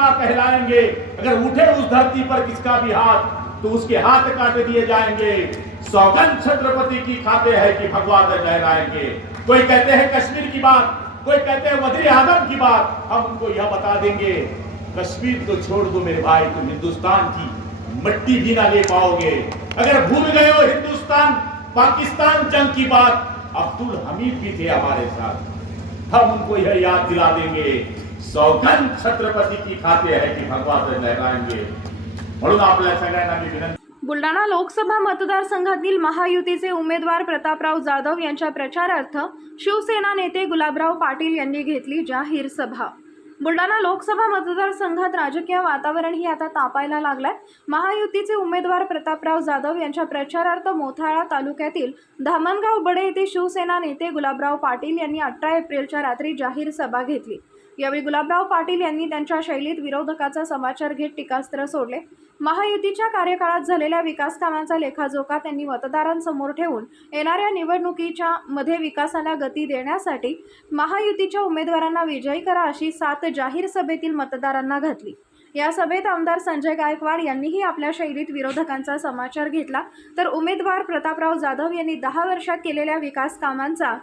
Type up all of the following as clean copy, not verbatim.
माँ कहलाएंगे। अगर उठे उस धरती पर किसका भी हाथ तो उसके हाथ काट दिए जाएंगे। सौगंध छत्रपति की खाते हैं कि भगवा ध्वज लहराएंगे। कोई कहते हैं कश्मीर की बात, कोई कहते हैं वज़ीर आज़म की बात, हम उनको यह बता देंगे कश्मीर तो छोड़ दो मेरे भाई, तुम हिंदुस्तान की मट्टी भी ना ले पाओगे। अगर भूल गए हो हिंदुस्तान पाकिस्तान जंग की बात, अब्दुल हमीद भी थे हमारे साथ, हम उनको यह याद दिला देंगे सौगंध छत्रपती की खाते आहे की भगवा ध्वज लहराएंगे। म्हणून आपल्या सगळ्यांना मी विनंती। बुलढाणा लोकसभा मतदारसंघातील महायुतीचे उमेदवार प्रतापराव जाधव यांच्या प्रचारार्थ शिवसेना नेते गुलाबराव पाटील यांनी घेतली जाहीर सभा। बुलढाणा लोकसभा मतदारसंघात राजकीय वातावरण ही आता तापायला लागलंय। महायुतीचे उमेदवार प्रतापराव जाधव यांच्या प्रचारार्थ मोथाळा तालुक्यातील धामणगाव बडे येथे शिवसेना नेते गुलाबराव पाटील यांनी 18 एप्रिलच्या रात्री जाहीर सभा घेतली। यावेळी गुलाबराव पाटील यांनी त्यांच्या शैलीत विरोधकाचा समाचार घेत टीकास्त्र सोडले। महायुतीच्या कार्यकाळात झालेल्या विकास कामांचा लेखाजोखा त्यांनी मतदारांसमोर ठेवून येणाऱ्या निवडणुकीच्या मध्ये विकासाला गती देण्यासाठी महायुतीच्या उमेदवारांना विजयी करा अशी साथ जाहीर सभेतील मतदारांना घातली। या सभेत आमदार संजय गायकवाड यांनीही आपल्या शैलीत विरोधकांचा समाचार घेतला, तर उमेदवार प्रतापराव जाधव यांनी 10 वर्षात केलेल्या विकास कामांचा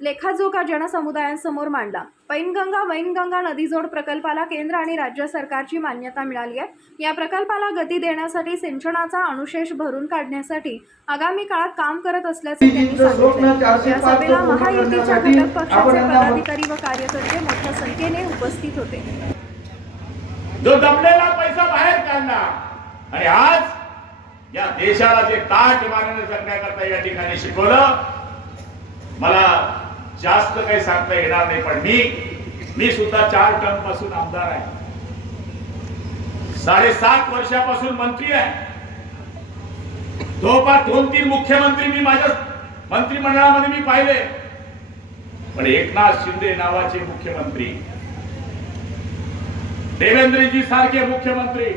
लेखाजोखा जनसमुदायांसमोर मांडला। पैनगंगा वैनगंगा नदीजोड प्रकल्पाला केंद्र आणि राज्य सरकारची मान्यता मिळाली आहे। या प्रकल्पाला गती देण्यासाठी सिंचनाचा अनुशेष भरून काढण्यासाठी आगामी काळात काम करत असल्याचे त्यांनी सांगितले। या सभेला महायुतीच्या घटक पक्षाचे पदाधिकारी व कार्यकर्ते मोठ्या संख्येने उपस्थित होते। जो दबलेला पैसा बाहेर काढला आणि आज या देशाला जे ताट मानणे जगण्याकरता या ठिकाणी शिकवलं, मला जास्त काही सांगता येणार नाही, पण मी सुद्धा 4 टर्म पासून आमदार आहे, 7.5 वर्षापासून मंत्री आहे, जवळपास 2-3 मुख्यमंत्री मी माझ्या मंत्रिमंडळामध्ये मी पाहिले, पण एकनाथ शिंदे नावाचे मुख्यमंत्री, देवेंद्रजी सारखे मुख्यमंत्री,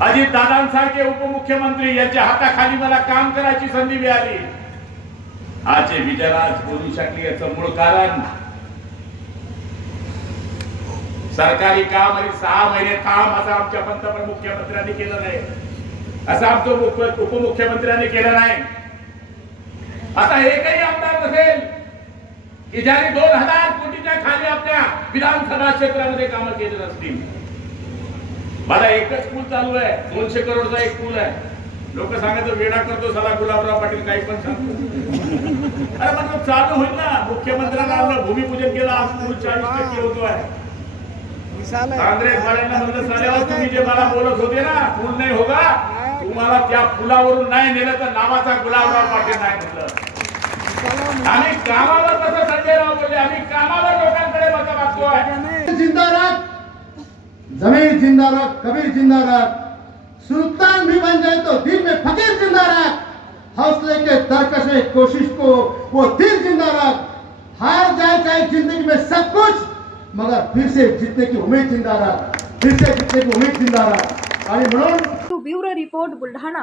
अजित दादांसारखे उपमुख्यमंत्री यांच्या हाताखाली मला काम करायची संधी मिळाली। आज विजयराज बोलू शकले याचं मूळ कारण सरकारी काम आणि 6 महिने काम असं आमच्या पंतप्रधान मुख्यमंत्र्यांनी केलं नाही, असं आमचं उपमुख्यमंत्र्यांनी केलं नाही। आता एकही आमदार नसेल की ज्याने 2000 कोटीच्या खाली आपल्या विधानसभा क्षेत्रामध्ये कामं केली नसतील। मला एकच पूल चालू आहे, 200 करोडचा एक पूल आहे। लोक सांगायचं वेडा करतो साला गुलाबराव पाटील, काही पण सांगतो। अरे मग चालू होईल ना, मुख्यमंत्र्यांना आपलं भूमिपूजन केलं, आज पूल 40% होतो आहे। काँग्रेस वाल्यांना म्हणलं साल्यावर तुम्ही जे मला बोलत होते ना पूल नाही होगा, तुम्हाला त्या पुलावरून नाही नेलं तर नावाचा गुलाबराव पाटील नाही म्हटलं। आम्ही कामावर कसं संजय राव बोलले, आम्ही कामावर लोकांकडे मत मागतोय। जिंदा रख, जमीर जिंदा रख, कबीर जिंदा रख, सुल्तान भी बन जाए तो दिल में फकीर जिंदा रख, हौसले के तरकशे कोशिश को वो दिल जिंदा रख, हार जाए चाहे जिंदगी में सब कुछ मगर फिर से जीतने की उम्मीद जिंदा रख, फिर से जीतने की उम्मीद जिंदा रख। आणि म्हणून ब्युरो रिपोर्ट बुलढाणा।